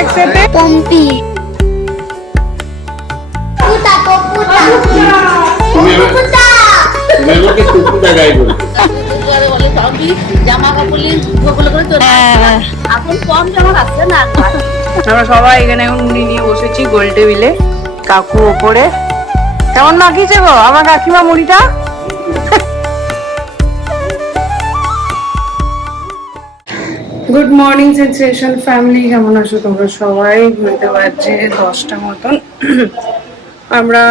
একসাথে? পম্পি আমরা সবাই এখানে এখন মুড়ি নিয়ে বসেছি গোল টেবিলে, কাকু ওপরে। কেমন মাখিয়েছে গো আমার কাকিমা মুড়িটা? গুড মর্নিং সেন্সেশন ফ্যামিলি, কেমন আছো তোমরা সবাই? ঘুরতে পারছে 10টা মতন। আমরা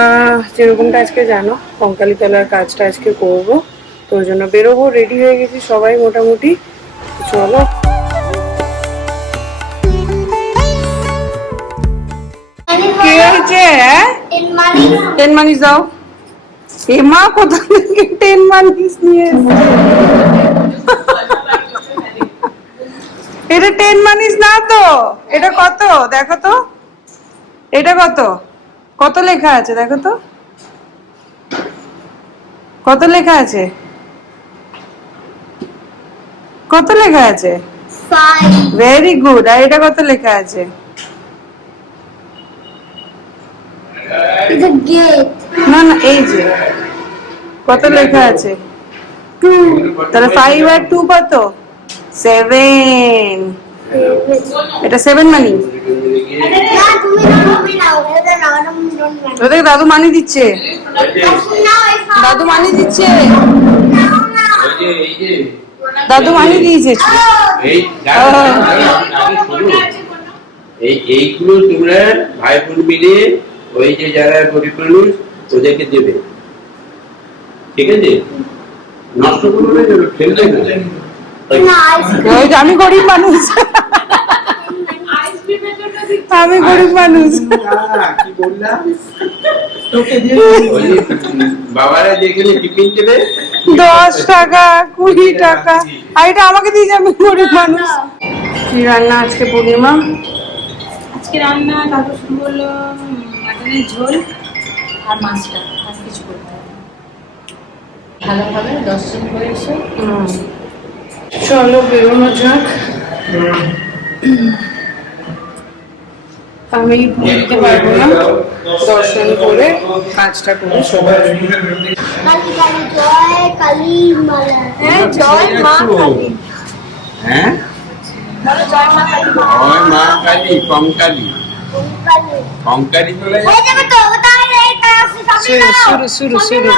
যেরকমটা আজকে জানো কঙ্কালী তলার কাজটা আজকে করবো, তো ওই জন্য বেরোবো, রেডি হয়ে গেছি সবাই মোটামুটি। চলো কি হয়েছে? হ্যাঁ 10 মানিস দাও। এমা কোথা থেকে 10 মানিস নিয়ে এসেছে? এটা 10 মানিস না তো, এটা কত দেখো তো, এটা কত, কত লেখা আছে দেখো তো, কত লেখা আছে, কত লেখা আছে? Very good. আর এটা কত লেখা আছে? না না এই যে কত লেখা আছে? 2। তাহলে 5 আর 2 কত? 7। এটা 7 মানি। ওদের দাদু মানি দিচ্ছে, দাদু মানি দিচ্ছে, দাদু মানি দিয়েছে। এইগুলো তোমরা ভাই বোন মিলে ওই যে যারা গরিব মানুষ ওদেরকে দেবে, ঠিক আছে? নষ্ট করবে না, ফেলবে না। আমি গরিব মানুষ, আমি গরিব মানুষ। কি বললাম? বাবারা যেখানে টিফিন দেবে 10 টাকা 20 টাকা, আর এটা আমাকে দিয়ে যাবে, গরিব মানুষ। কি রান্না আজকে পূর্ণিমা? আজকে রান্না কাকু শুরু হলো মাটনের ঝোল আর মাছটা, আর কিছু করতে হবে ভালোভাবে 10 জন করে এসে। চলো বেরোনো যাক। আমি দিতে পারবো না, দর্শন করে কাজটা করে সবাই। জয় মা কালী। হ্যাঁ জয় মা কালী, কঙ্কালী কঙ্কালী বলে শুরু শুরু শুরু শুরু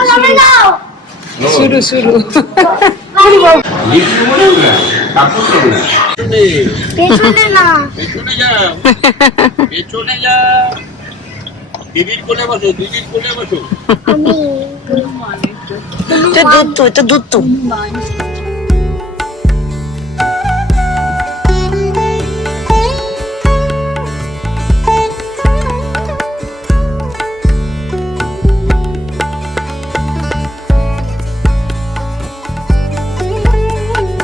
শুরু শুরু। পেছনে না, পেছনে যা, দিদির কোলে বসো, দিদির কোলে বসো। এটা দুধ তো, এটা দুধ তো।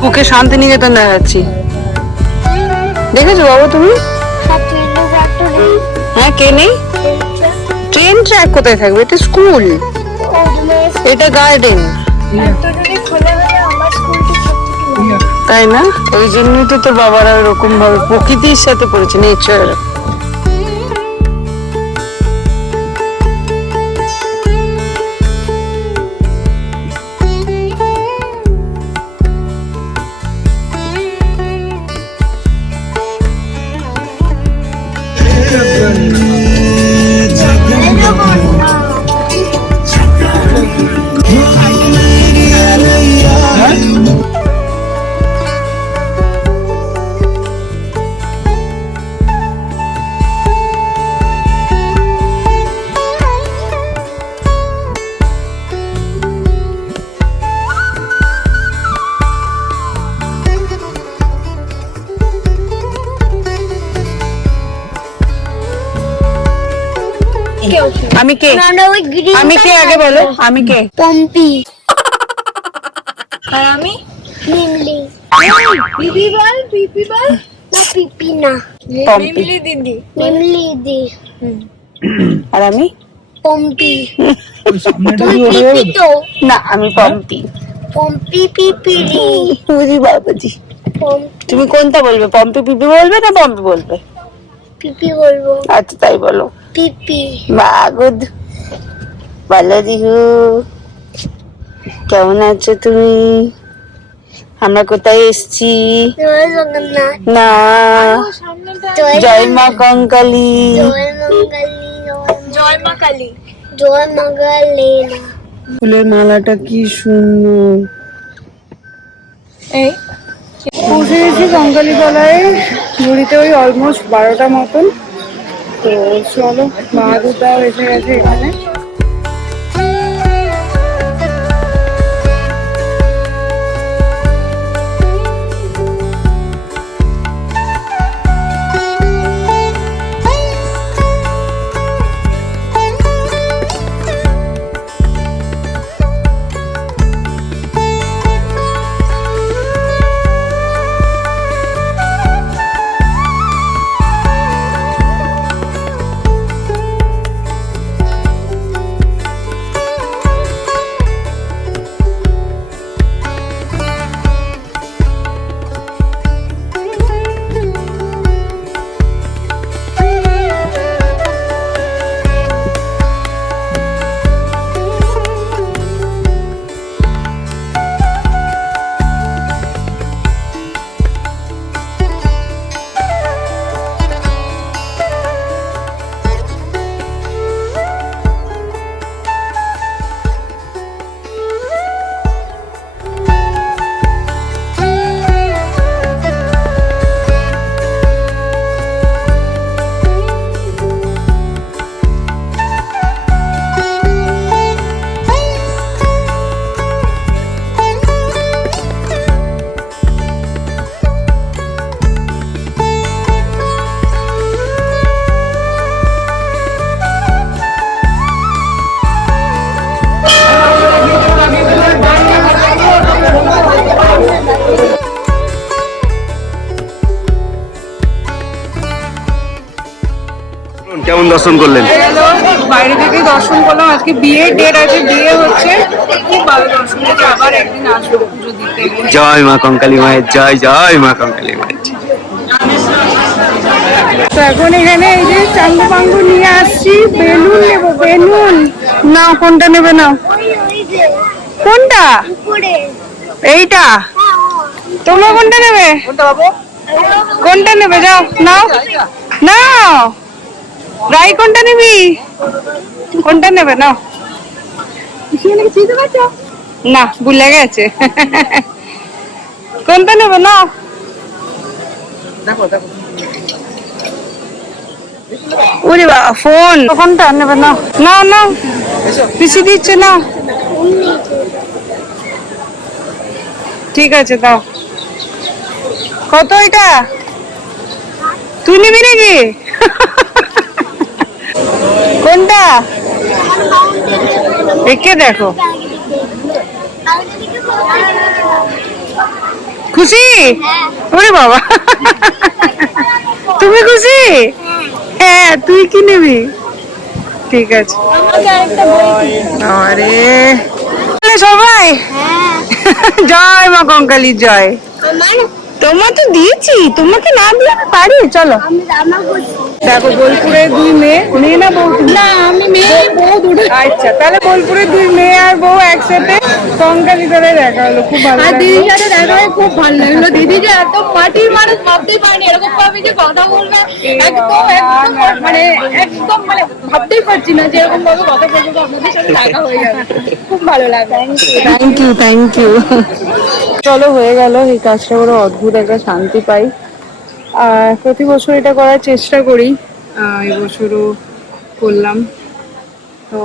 ওকে শান্তিনিকেতন দেখাচ্ছি, দেখেছো বাবা তুমি? হ্যাঁ কে নেই? ট্রেন ট্র্যাক কোথায় থাকবে? এটা স্কুল, এটা গার্ডেন, তাই না? ওই জন্যই তো তোর বাবারা ওরকম ভাবে প্রকৃতির সাথে পড়েছে, নেচার। আমি কে? আমি কে আগে বলো, আমি কে? পম্পি। আর আমি মিমলি। পিপি বল, পিপি বল। না পিপি না, পম্পি। মিমলি দিদি। মিমলি দি। আর আমি পম্পি। তুমি পিপি তো না, আমি পম্পি। পম্পি পিপি দি। বুঝি বাবাজি, পম্পি তুমি কোনটা বলবে? পম্পি পিপি বলবে না পম্পি বলবে? পিপি বলবো। আচ্ছা তাই বলো। পিপি। বাগুদ বলো দিহু, কেমন আছো তুমি? আমরা কোথায় এসছি? জয় জগন্নাথ। না, জয় মা কঙ্কালী। জয় মঙ্গলী। জয় মা কালী। জয় মঙ্গলে না। ফুলের মালাটা কি সুন্দর। এই পৌঁছে গেছি কঙ্কালী তলায়, ঘুরিতে ওই অলমোস্ট 12টা মতন। তো চলো, বাহাদুরটাও এসে গেছে এখানে। কেমন দর্শন করলেন? বাইরে থেকে দর্শন করলাম, আজকে বিয়ের ডেট আছে, বিয়ে হচ্ছে, খুব ভালো দর্শন হচ্ছে। আবার একদিন আসবো পুজো দিতে। জয় মা কঙ্কালী মায়ের জয়, জয় মা কঙ্কালী মায়ের। তো এখন এখানে এই যে চাঙ্গু পাঙ্গু নিয়ে আসছি, বেলুন নেবো, বেলুন। না, কোনটা নেবে? না, ওই যে কোনটা? উপরে। এইটা? তোমরা কোনটা নেবে? কোনটা নেবে? যাও নাও নাও, রাই কোনটা নিবি? কোনটা নেবে? নাও। না, ভুলে গেছে। কোনটা নেবে? নাও। ওরে বাবা, ফোন কোনটা নেবে? নাও নাও নাও, পিছিয়ে দিচ্ছে। নাও, ঠিক আছে দাও। কত এটা? তুই নিবি নাকি? কোনটা? একে দেখো। খুশি? ওরে বাবা, তুমি খুশি? হ্যাঁ, তুই কি নিবি? ঠিক আছে। আরে সবাই জয় মা কঙ্কালী জয়। তোমার তো দিয়েছি, তোমাকে না দিয়ে আমি পারি? চলো। দেখো, বোলপুরের 2 মেয়ে, মেয়ে না বউ? না, আমি মেয়ে, বউ দুটো। আচ্ছা, তাহলে বোলপুরের 2 মেয়ে আর বউ একসাথে কঙ্কালী তলায় দেখা হলো, খুব ভালো লাগলো। দিদির সাথে দেখা হয়ে খুব ভালো লাগলো। দিদি যে এত মাটির মানুষ ভাবতেই পারিনি, এরকম ভাবে যে কথা বলবে, একদম একদম মানে একদম মানে ভাবতেই পারছি না যে এরকম ভাবে কথা বলবো, আপনাদের সাথে দেখা হয়ে যাবে। খুব ভালো লাগলো। Thank you, thank you. চলো, হয়ে গেল। এই কাজটা করে অদ্ভুত একটা শান্তি পাই। আর প্রতি বছর এটা করার চেষ্টা করি, এবছরও করলাম। তো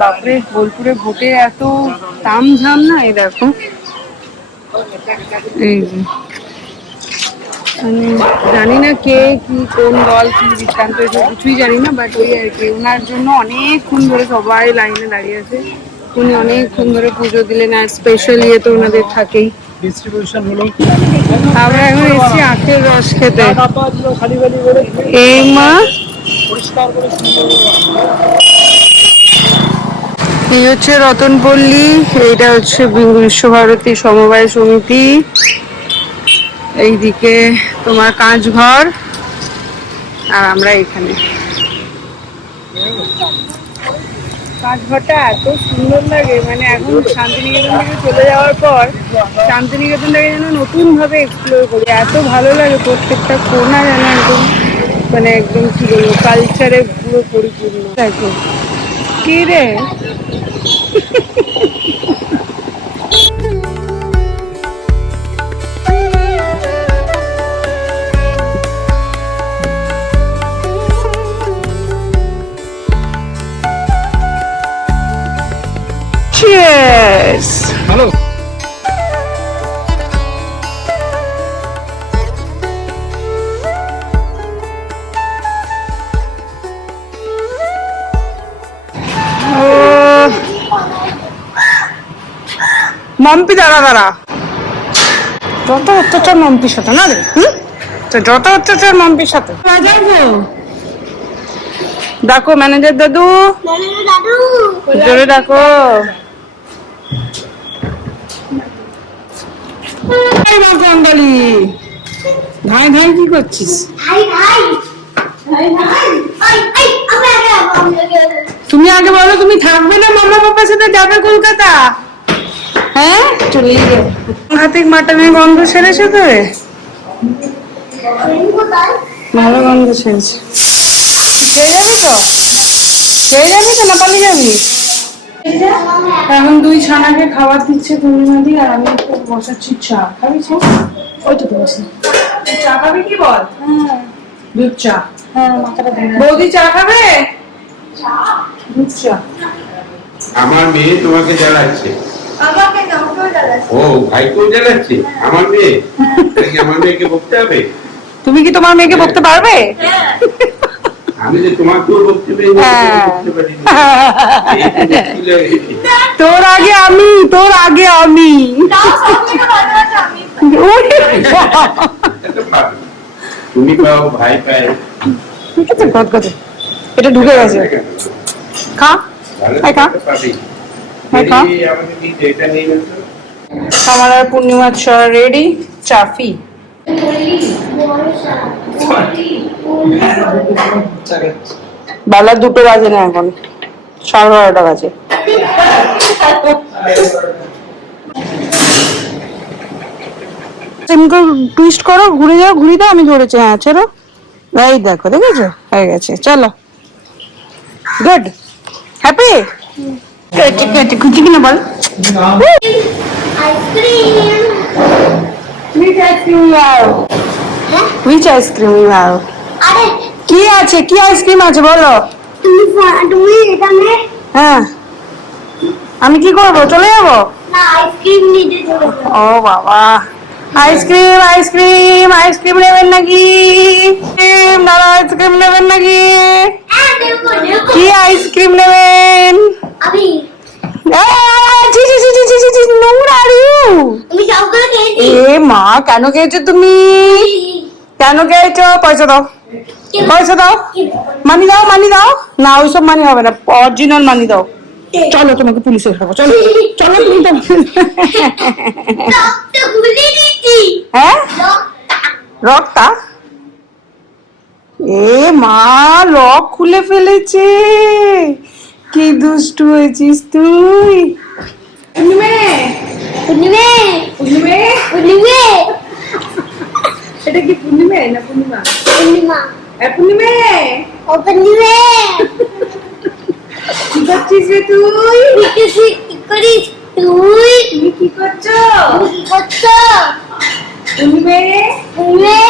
বাপরে, বোলপুরে ভোটে এত তামঝাম না। এই দেখো, এই যে মানে জানি না কে কি, কোন দল কি বৃত্তান্ত, এসব কিছুই জানি না, বাট ওই আর কি, ওনার জন্য অনেকক্ষণ ধরে সবাই লাইনে দাঁড়িয়ে আছে। উনি অনেকক্ষণ ধরে পুজো দিলেন, আর স্পেশাল ইয়ে তো ওনাদের থাকেই। আমরা এখন এসেছি আখের রস খেতে। এই মা, এই হচ্ছে রতনপল্লী, এইটা হচ্ছে বিশ্বভারতী সমবায় সমিতি, এইদিকে তোমার কাঁচঘর, আর আমরা এখানে। কাঠঘরটা এত সুন্দর লাগে, মানে এখন শান্তিনিকেতন থেকে চলে যাওয়ার পর শান্তিনিকেতনটাকে যেন নতুন ভাবে এক্সপ্লোর করি, এত ভালো লাগে। প্রত্যেকটা কোণা যেন একদম মানে একদম কি বলবো কালচারে পুরো পরিপূর্ণ একদম। কি রে Cheers! মাম্পি দাঁড়া দাঁড়া, যত অত্যাচার মাম্পির সাথে না রে, তো যত অত্যাচার মাম্পির সাথে। ডাকো ম্যানেজার দাদু, দাদু জোরে ডাকো। বাঙালি ভাই ভাই কি করছিস? ভাই ভাই ভাই ভাই এই তুমি আগে বলো, তুমি থাকবে না মামা পাপার সাথে যাবে কলকাতা? হ্যাঁ চলে গেলে হাতিক মাটনের গন্ধ সেরেছে তো রে, ভালো গন্ধ সেরেছে। খেয়ে যাবি তো? খেয়ে যাবি তো না পালিয়ে যাবি? এখন দুই ছানাকে খাবার দিচ্ছে পূর্ণিমাদি, আর আমি একটু বসাচ্ছি চা। খাবি চা? ওই তো বসে চা খাবি কি বল? দুধ চা। বৌদি চা খাবে? দুধ চা। আমার মেয়ে তোমাকে জ্বালাচ্ছে। আমাকে নৌকো জ্বালাচ্ছে। ও ভাইকেও জ্বালাচ্ছে? আমার মেয়ে, তাহলে কি আমার মেয়েকে বকতে হবে? তুমি কি তোমার মেয়েকে বকতে পারবে? আমি যে তোমাকেও বকতে পারি না, বকতে পারি না। এই তো দেখছিলে, তোর আগে আমি, তোর আগে আমি। তাও সবথেকে ভালো আছে আমি। এটা ভালো। তুমি পাও, ভাই পায়, ঠিক আছে গদগদে। এটা ঢুকে গেছে, খা ভালো এই খা। পাবেই। এই খা। এই আমাকে কি এটা নেই না তো? আমার আর পূর্ণিমার চা রেডি। চাফি বেলা 2টো বাজে না, এখন 12:30 বাজে। টুইস্ট করো, ঘুরে যাও, ঘুরি দাও। আমি ধরেছি, হ্যাঁ চলো। এই দেখো, দেখেছো হয়ে গেছে। চলো, গুড, হ্যাপি। খুশি কিনা বল? Ice cream Which ice cream you have? Which ice cream you have? আরে কি আছে, কি আইসক্রিম আছে বলো? তুমি এখানে হ্যাঁ, আমি কি করব? চলে যাব? না আইসক্রিম নিতে চলে যাও। ও বাবা, আইসক্রিম আইসক্রিম আইসক্রিম নেবেন নাকি? দাদা আইসক্রিম নেবেন নাকি? হ্যাঁ দেখো দেখো কি আইসক্রিম নেবেন? আমি ছি ছি ছি ছি ছি ছি, নোংরা আর ইউ। আমি সবগুলো খেয়েছি। এ মা, কেন খেয়েছো তুমি? কেন খেয়েছো? পয়সা দাও, পয়সা দাও, মানি দাও, মানি দাও। না ওইসব মানি হবে না, অরিজিনাল মানি দাও। চলো তোমাকে পুলিশে খাবো, চলো চলো তুমি তো। রক্ত গুলি দিচ্ছি। হ্যাঁ রক্ত রক্তা? এ মা, লক খুলে ফেলেছে। কি দুষ্টু হয়েছিস তুই। পূর্ণিমে, পূর্ণিমে পূর্ণিমে, পূর্ণিমে এটা কি পূর্ণিমে না পূর্ণিমা? পূর্ণিমা পূর্ণিমে, ও পূর্ণিমে কি করছিস রে তুই? কি করিস তুই? তুমি কি করছো? তুমি কি করছো? পূর্ণিমে, পূর্ণিমে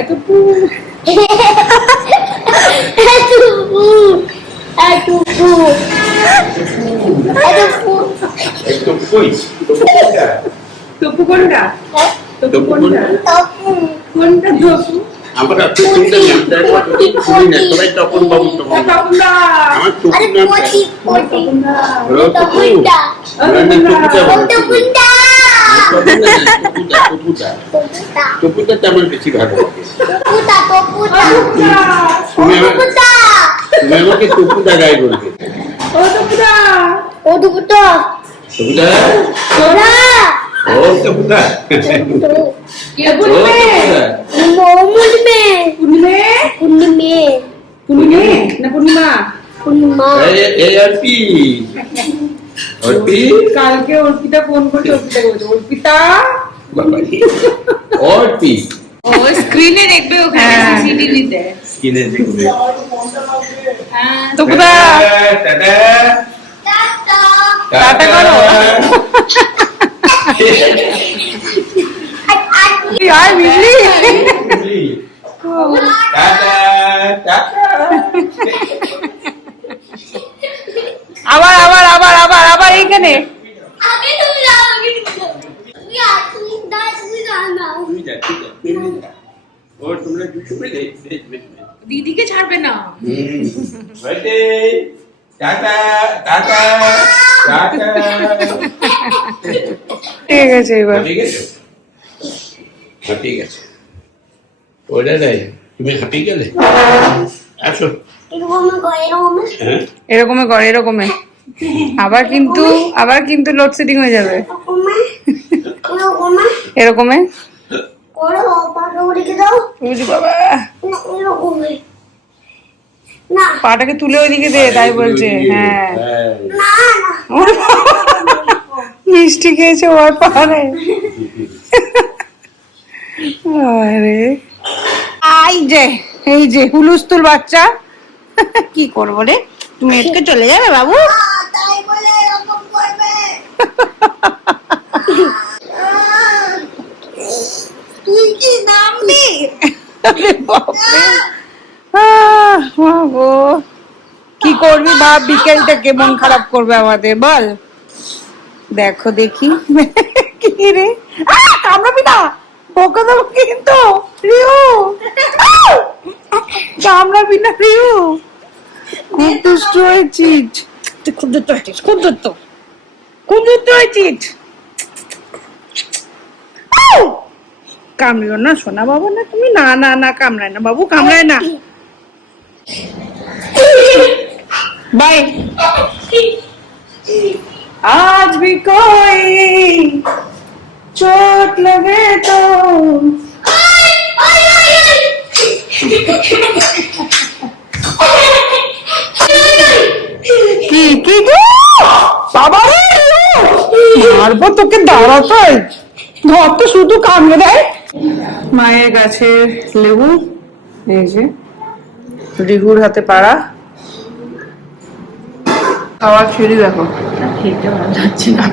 এতটুকু এটুকু এটুকু এটুকু এই তো কই? তো কোনটা? টপু কোনটা? টপু কোনটা? তপু কোনটা টপু? আমরা তো কোনটা নামটা শুনি না, সবাই তপন বাবু তপন বাবু। টপুদা, আমার টপু আরে নামটা পটি পটি টপুদা, তপুটা টপুটা তপুটা টপুটা আমার বেশি ভালো লাগে। তপুটা তপুটা তুমি তপুটা আমাকে টপুটা গায়ে বলবে। ও টপুদা, ও তপুটা টপুটা, তোরা ও টপুটা। তো কালকে অর্পিতা ফোন করছে, অর্পিতা বলছে অর্পিতা ও স্ক্রিনে দেখবে ওখানে সিসিটিভিতে। স্ক্রিনে দেখবে। তো কোথায় টাটা করো। আয় মিলি। আবার আবার আবার আবার আবার এইখানে দিদিকে ছাড়বে না। ঠিক আছে এবার ঠিক আছে ওটা নাই তুমি হাঁপি গেলে আসো এরকমে করে এরকমে আবার কিন্তু লোডশেডিং হয়ে যাবে এরকমে বুঝি বাবা পাটাকে তুলে ওইদিকে দে তাই বলছে হ্যাঁ ওরে বাবা, মিষ্টি খেয়েছে ওর পারে আরে এই যে হুলুস্তুল বাচ্চা কি করবো রে তুমি এটকে চলে যাবে বাবু তুই কি নামলি কি করবি ভাব বিকেলটাকে মন খারাপ করবে আমাদের বল দেখো দেখি কি রে কামড়াবি না বকা দেবো কিন্তু রিউ কামড়াবি না রিউ খুব দুষ্ট হয়েছিস খুব দুষ্ট হয়েছিস খুব দুষ্ট হয়েছিস কামড়িও না সোনা বাবা না তুমি না না না কামড়ায় না বাবু কামড়ায় না बाय आज भी कोई चोट लगे तो কি বাবা মারবো তোকে দাঁড়াতে ধর তো শুধু কামড়ে দেয় মায়ের গাছের লেবু এই যে রিহুর হাতে পাড়া খাওয়ার ছিঁড়ি দেখো খেতে ভালো লাগছে না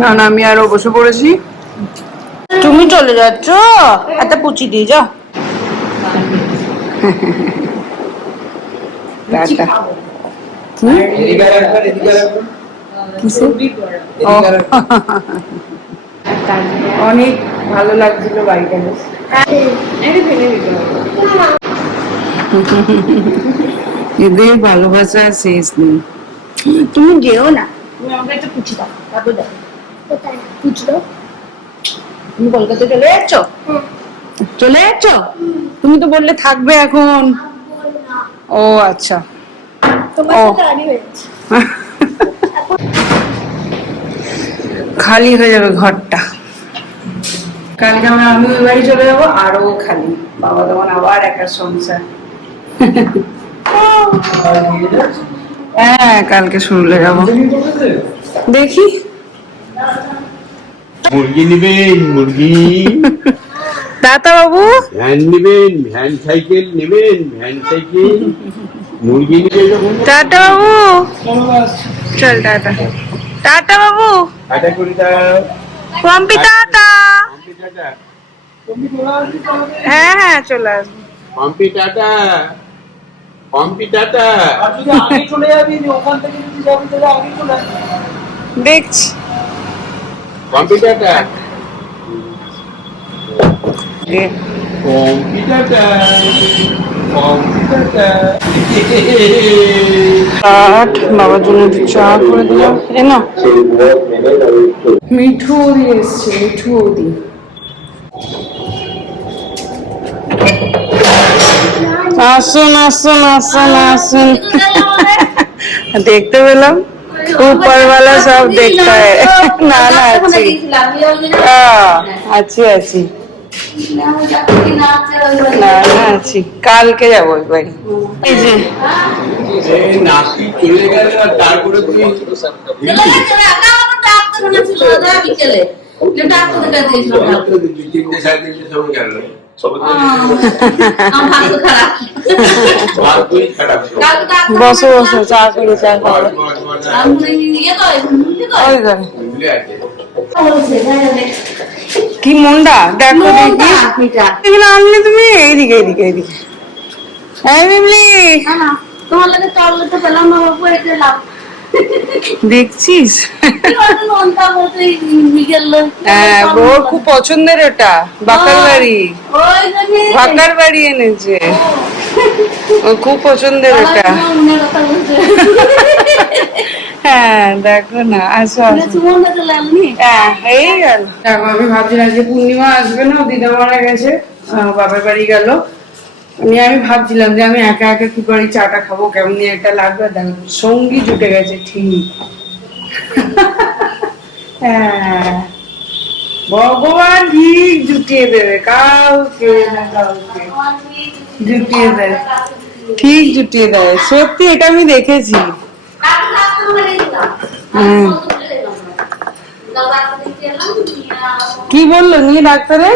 না না আমি আরো বসে পড়েছি তুমি চলে যাচ্ছ এত পুচি দিয়ে যাও টাটা অনেক ভালো লাগছিল বাড়িটা এদের ভালোবাসা শেষ নেই তুমি যেও না তুমি আমাকে একটা পুচি দাও তারপর দাও পুচলো তুমি কলকাতা চলে যাচ্ছ চলে যাচ্ছ তুমি তো বললে থাকবে এখন ও আচ্ছা খালি হয়ে যাবে ঘরটা কালকে আমি ওই বাড়ি চলে যাবো আরো খালি বাবা তখন আবার একা সংসার হ্যাঁ কালকে শুনলে যাবো দেখি মুরগি নেবেন মুরগি দাতা বাবু ভ্যান নেবেন ভ্যান সাইকেল নেবেন ভ্যান সাইকেল মুরগি নেবেন যখন টাটা বাবু চল টাটা টাটা বাবু টাটা করে দাও পম্পি টাটা পম্পি টাটা হ্যাঁ হ্যাঁ চলে আসবো পম্পি টাটা পম্পি টাটা দেখছি Pompi tata Pompi tata Pompi tata কাঠ বাবার জন্য একটু চা করে দিলাম না মিঠু ওদি এসছে মিঠু ওদি আসুন আসুন আসুন আসুন দেখতে পেলাম ऊपर वाला सब देखता है না না আছি আছি আছি না না আছি কালকে যাবো একবারই এই যে এই নাতি চলে গেল আর তারপরে তুই তিনটে সাড়ে তিনটের সময় গেল বসো বসো চা করে চা খাবো ওই ঘরে কি মুন্ডা দেখো দেখি এগুলো আনলে তুমি এইদিকে এইদিকে এইদিকে এই মিমলি তোমার লাগে চকলেটটা পেলাম না বাবু এটা লাভ দেখছিস হ্যাঁ ওর খুব পছন্দের ওটা বাকার বাড়ি বাকার বাড়ি এনেছে ও খুব পছন্দের ওটা হ্যাঁ দেখো না আসো আসো হ্যাঁ এই গেল দেখো আমি ভাবছিলাম যে পূর্ণিমা আসবে না দিদা মারা গেছে বাবার বাড়ি গেল আমি ভাবছিলাম যে আমি একা একা কি করে চাটা খাবো কেমন একটা লাগবে দেখো সঙ্গী জুটে গেছে ঠিক হ্যাঁ ভগবান ঠিক জুটিয়ে দেবে কাউকে না কাউকে জুটিয়ে দেয় ঠিক জুটিয়ে দেয় সত্যি এটা আমি দেখেছি কি বললো নিয়ে ডাক্তারে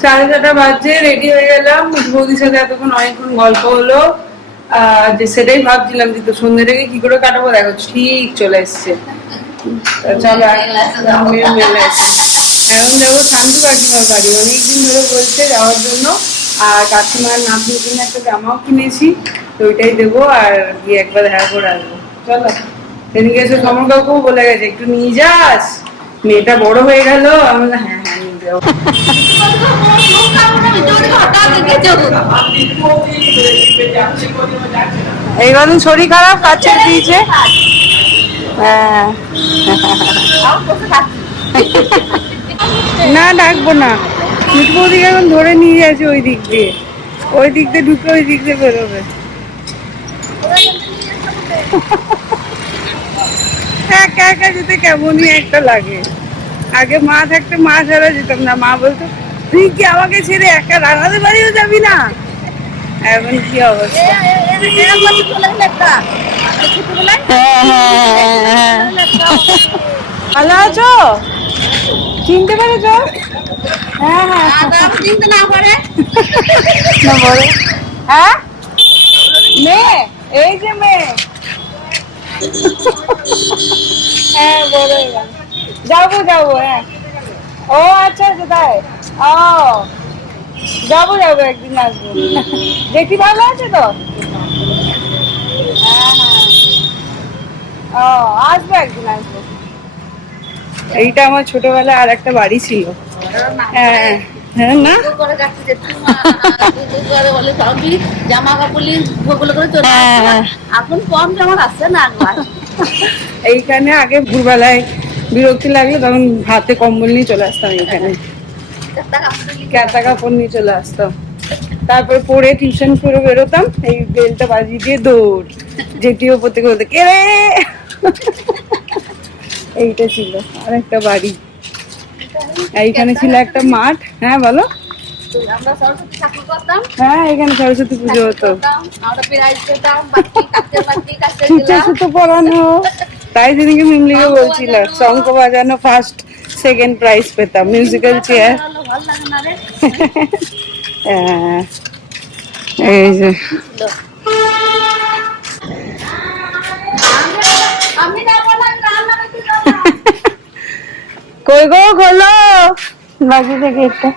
সাড়ে ছটা বাজছে রেডি হয়ে গেলাম বৌদির সাথে এতক্ষণ অনেকক্ষণ গল্প হলো যে সেটাই ভাবছিলাম যে তো সন্ধ্যেটাকে কি করে কাটাবো দেখো ঠিক চলে এসছে চলো এখন যাবো শান্তু কাকিমার বাড়ি অনেকদিন ধরে বলছে যাওয়ার জন্য আর কাকিমার নাতনির জন্য একটা জামাও কিনেছি তো ওইটাই দেবো আর গিয়ে একবার দেখা করে আসবো চলো সেদিকে এসে সমর কাকুও বলে গেছে একটু নিয়ে যাস মেয়েটা বড় হয়ে গেল আমরা হ্যাঁ হ্যাঁ নিয়ে যাবো এই কদিন শরীর খারাপ কাজ ছেড়ে দিয়েছে হ্যাঁ না ডাকবো না মিঠু বৌদিকে এখন ধরে নিয়ে যাচ্ছে ওই দিক দিয়ে ঢুকে ওই দিক দিয়ে বেরোবে একা একা যেতে কেমনই একটা লাগে আগে মা থাকতে মা ছাড়া যেতাম না মা বলতো তুই কি আমাকে ছেড়ে একা রানাদের বাড়িও যাবি না এখন কি অবস্থা ভালো আছো চিনতে পেরেছো হ্যাঁ হ্যাঁ চিনতে না পারে না বলে হ্যাঁ মেয়ে এই যে মেয়ে হ্যাঁ বলে যাবো হ্যাঁ ও আচ্ছা আচ্ছা তাই ও যাবো একদিন আসবো দেখি ভালো আছে তো হ্যাঁ হ্যাঁ ও আসবো একদিন আসবো এইটা আমার ছোটবেলায় আর একটা বাড়ি ছিল হ্যাঁ হ্যাঁ না জামা কাপড় ওগুলো করে চলে এখন কম জামা আসছে না এইখানে আগে ভোরবেলায় বিরক্তি লাগলে তখন হাতে কম্বল নিয়ে চলে আসতাম এইখানে কাঁথা কাপড় নিয়ে চলে আসতাম তারপরে পড়ে টিউশন করে বেরোতাম এই বেলটা বাজিয়ে দিয়ে দৌড় যেটিও পড়তে করতে কে রে এইটা ছিল আর একটা বাড়ি এইখানে ছিল একটা মাঠ হ্যাঁ বলো আমরা সরস্বতী ঠাকুর করতাম হ্যাঁ এখানে সরস্বতী পুজো হতো আমরা প্রাইজ পেতাম বাটি কাটতে সুতো পরানো তাই সেদিনকে মিমলিকে বলছিল শঙ্খ বাজানো ফার্স্ট সেকেন্ড প্রাইজ পেতাম মিউজিক্যাল চেয়ার এই যে কই গো খোলো বাকি থেকে একটা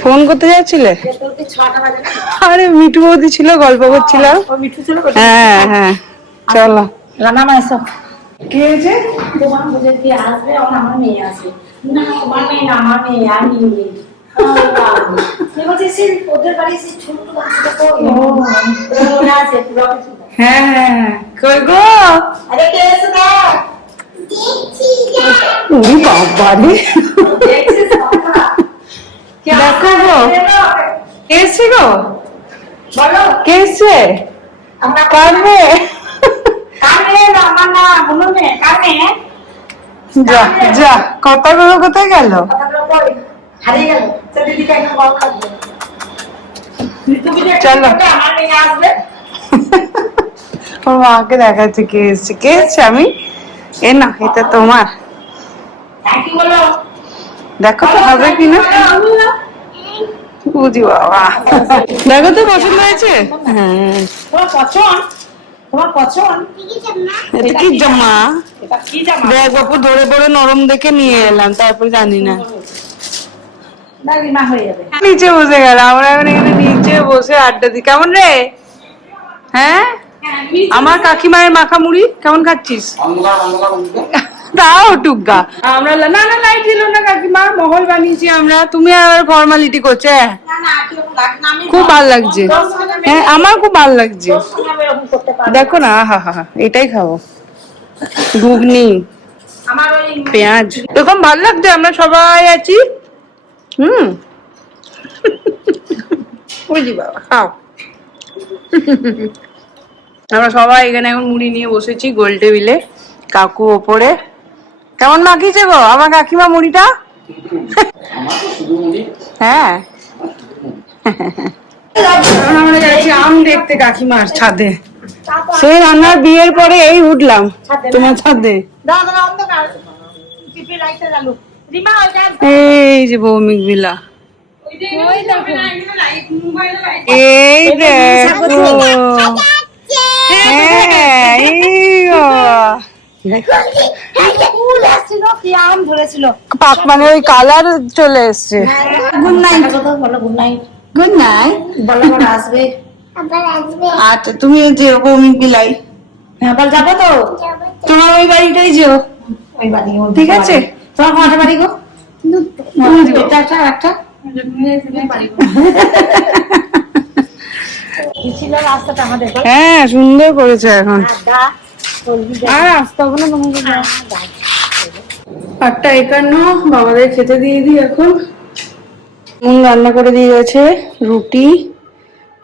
ফোন করতে যাচ্ছিলে আরে মিঠু বৌদি ছিল গল্প করছিলাম হ্যাঁ হ্যাঁ চলো রান্না এসো কি হয়েছে তোমার বুঝে দিয়ে আসবে আমার মেয়ে আছে না তোমার মেয়ে না আমার মেয়ে আর নিয়ে হ্যাঁ হ্যাঁ কই গো উড়ি বাবা রে, দেখো গো কে এসছে গো, কে এসছে কাঁদবে, যা যা কথাগুলো কোথায় গেল? চলো ওর মাকে দেখাচ্ছে কে এসছে, কে এসছে, আমি এ না এটা তোমার, দেখো তো হবে কিনা, বুঝি বাবা, দেখো তো পছন্দ হয়েছে? হ্যাঁ এটা কি জামা? দেখ বাপু ধরে পড়ে নরম দেখে নিয়ে এলাম, তারপর জানি না নিচে বসে গেল, আমরা এখন এখানে নিচে বসে আড্ডা দিই। কেমন রে? হ্যাঁ আমার কাকিমায়ের মাখা মুড়ি কেমন খাচ্ছিস? তাও টুকগা, আমরা না না লাইট দিল না কাকিমা, মহল বানিয়েছি আমরা, তুমি আর ফর্মালিটি করছো। খুব ভালো লাগছে, হ্যাঁ আমার খুব ভালো লাগছে, দেখো না, হা হা হা এটাই খাবো, ঘুগনি পেঁয়াজ, এরকম ভালো লাগছে, আমরা সবাই আছি। বুঝি বাবা খাও। আমরা সবাই এখানে এখন মুড়ি নিয়ে বসেছি গোল টেবিলে, কাকু ওপরে। কেমন মাখিয়েছে গো আমার কাকিমা মুড়িটা? হ্যাঁ আমরা যাচ্ছি আম দেখতে কাকিমার ছাদে, সেই রান্নার বিয়ের পরে এই উঠলাম তোমার ছাদে। এই যে ভৌমিক বিলা, এই দেখো, হ্যাঁ মানে ওই কালার চলে এসছে। গুড নাইট, গুড নাইট আসবে। আচ্ছা তুমি যে ভৌমিক বিলাই আবার যাবো তো, তোমার ওই বাড়িটাই যেও, ঠিক আছে? তোমার কটা বাড়ি গো? একটা হ্যাঁ সুন্দর করেছে এখন, আর আসতে হবে না তোমাকে। 8:51 বাবাদের খেতে দিয়ে দিই এখন। রান্না করে দিয়ে গেছে রুটি,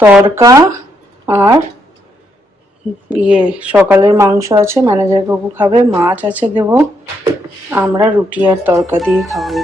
তরকা আর সকালের মাংস আছে, ম্যানেজার বাবু খাবে, মাছ আছে দেবো, আমরা রুটি আর তরকা দিয়ে খাবো।